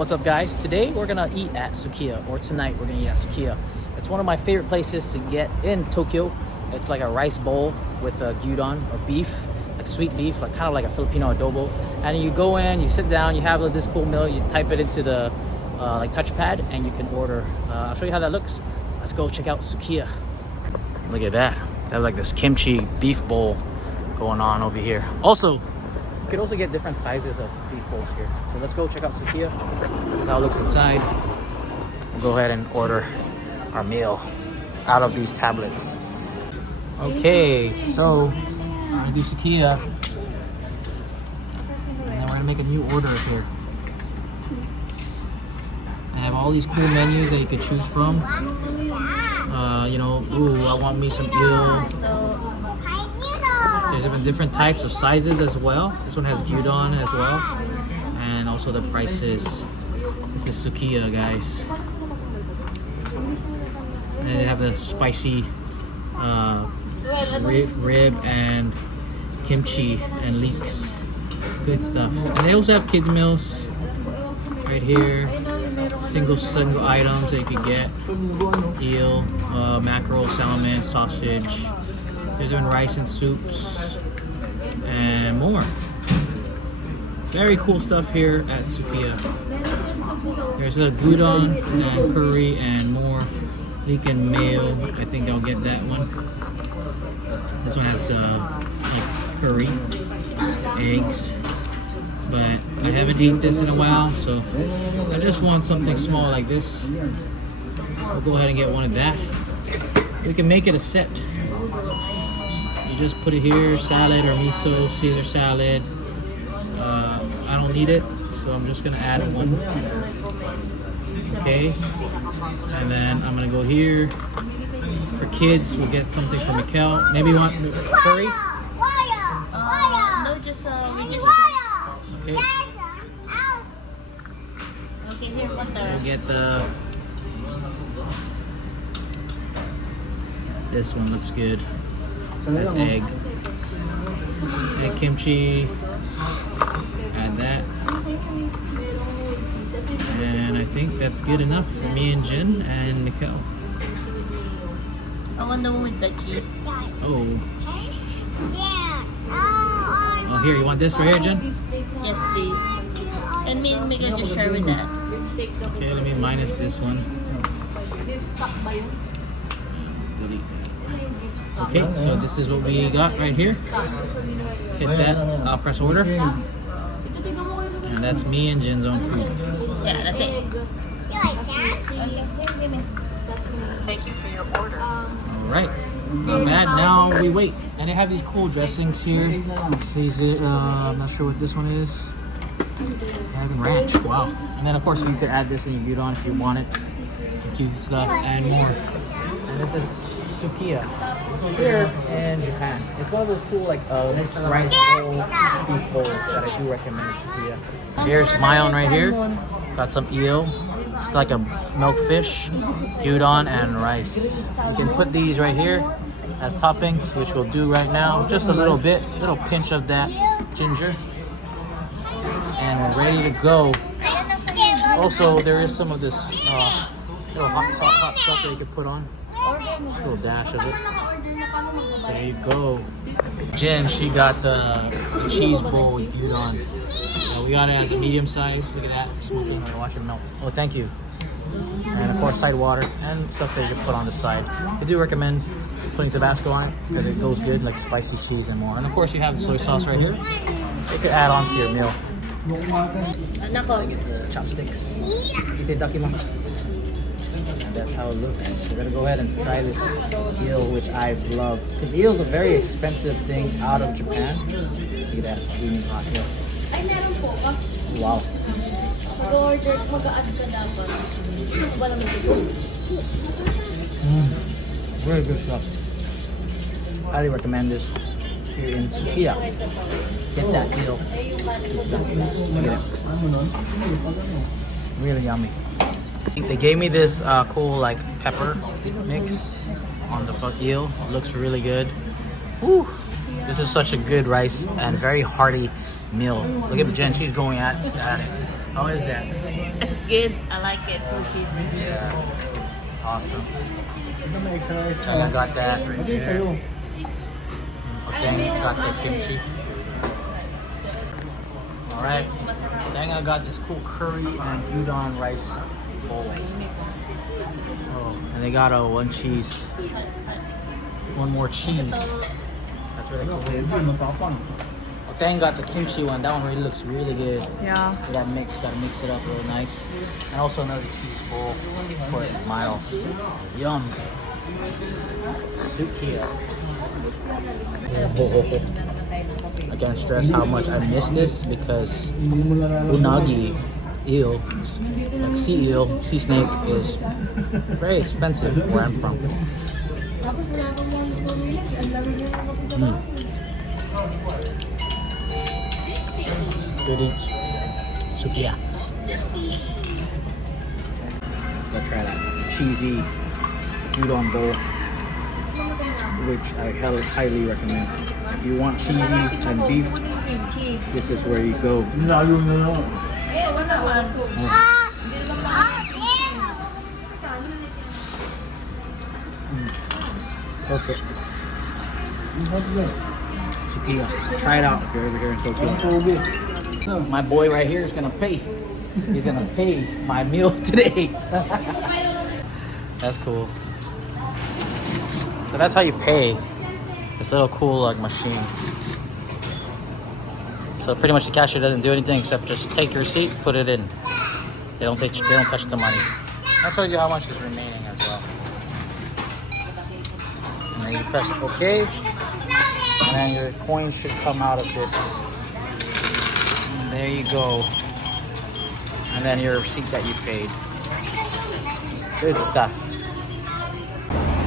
What's up, guys? Today we're gonna eat at Sukiya, or tonight we're gonna eat at Sukiya. It's one of my favorite places to get in Tokyo. It's like a rice bowl with a gyudon or beef, like sweet beef, like kind of like a Filipino adobo. And you go in, you sit down, you have this cool meal, you type it into the like touchpad, and you can order. I'll show you how that looks. Let's go check out Sukiya. Look at that. They have like this kimchi beef bowl going on over here. Also, you could also get different sizes of beef bowls here. So let's go check out Sukiya. This is how it looks inside. We'll go ahead and order our meal out of these tablets. Okay, so we're gonna do Sukiya, and then we're gonna make a new order here. They have all these cool menus that you could choose from. You know, ooh, I want me some eel. There's even different types of sizes as well. This one has gyudon as well, and also the prices. This is Sukiya, guys. And they have the spicy rib and kimchi and leeks. Good stuff. And they also have kids meals right here. Single items that you could get. Eel, mackerel, salmon, sausage. There's even rice and soups and more. Very cool stuff here at Sukiya. There's a gyudon and curry and more. Leek and mayo. I think I'll get that one. This one has like curry, eggs. But I haven't eaten this in a while, so I just want something small like this. I'll go ahead and get one of that. We can make it a set. You just put it here, salad or miso, Caesar salad. I don't need it, so I'm just gonna add one. Okay, and then I'm gonna go here. For kids, we'll get something for Mikkel. Maybe you want curry? No, just we just. Okay. Okay, here, butter. We'll get this one looks good. Has egg. Egg kimchi. Add that. And I think that's good enough for me and Jin and Mikkel. I want the one with the cheese. Oh. Oh, here, you want this right here, Jen? Yes, please. And me and Megan just share with that. Okay, let me minus this one. Delete that. Okay, so this is what we got right here. Hit that, I'll press order. And that's me and Jin's own food. Yeah, that's it. Thank you for your order. Alright, not bad. Now we wait. And they have these cool dressings here. I'm not sure what this one is. Having ranch, wow. And then of course you could add this in your gyudon if you want it. Some cute stuff and more. And this is Sukiya here in Japan. It's one of those cool like rice bowl, beef bowls that I do recommend at Sukiya. Here's my own right here. Got some eel. It's like a milk fish, gyudon, and rice. You can put these right here as toppings, which we'll do right now. Just a little bit, little pinch of that ginger. And we're ready to go. Also, there is some of this little hot stuff that you can put on. Just a little dash of it. There you go. Jen, she got the cheese bowl with gyudon. We got it as a medium size. Look at that, smoking. Watch it melt. Oh, thank you. And of course, side water and stuff that you can put on the side. I do recommend putting Tabasco on it because it goes good, like spicy cheese and more. And of course, you have the soy sauce right here. You could add on to your meal. Get the chopsticks. Itadakimasu. And that's how it looks. We're gonna go ahead and try this eel, which I love. Because eel is a very expensive thing out of Japan. Look at that steamy hot eel. Wow. Mag-order, mag-add ka dapat. Very good stuff. Highly recommend this here in Sukiya. Get that eel. Good stuff. Look at it. Really yummy. They gave me this cool like pepper mix on the eel. Looks really good. Woo! This is such a good rice and very hearty meal. Look at Jen, she's going at it. How is that? It's good. I like it. Sushi. Yeah. Awesome. And I got that right there. Tenga got the kimchi. Alright. Tenga got this cool curry and gyudon rice bowl. Oh, and they got a one more cheese. That's really cool. Tenga got the kimchi one. That one really looks really good. Yeah. So that mix, gotta mix it up real nice. And also another cheese bowl for Miles. Yum. Sukiya. I can't stress how much I miss this because unagi eel, like sea eel, sea snake, is very expensive where I'm from. Good eats. Sukiya. Let's try that cheesy gyudon bowl, which I highly recommend. If you want cheesy and beef, this is where you go. Perfect. Sukiya. Try it out if you're ever here in Tokyo. My boy right here is gonna pay. He's gonna pay my meal today. That's cool. So that's how you pay. This little cool like machine. So pretty much the cashier doesn't do anything except just take your receipt, put it in. They don't touch the money. That shows you how much is remaining as well. And then you press OK, and then your coins should come out of this. And there you go. And then your receipt that you paid. Good stuff.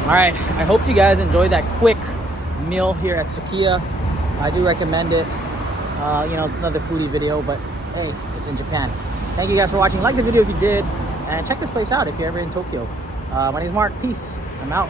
Alright, I hope you guys enjoyed that quick meal here at Sukiya. I do recommend it. You know, it's another foodie video, but hey, it's in Japan. Thank you guys for watching. Like the video if you did, and check this place out if you're ever in Tokyo. My name is Mark. Peace. I'm out.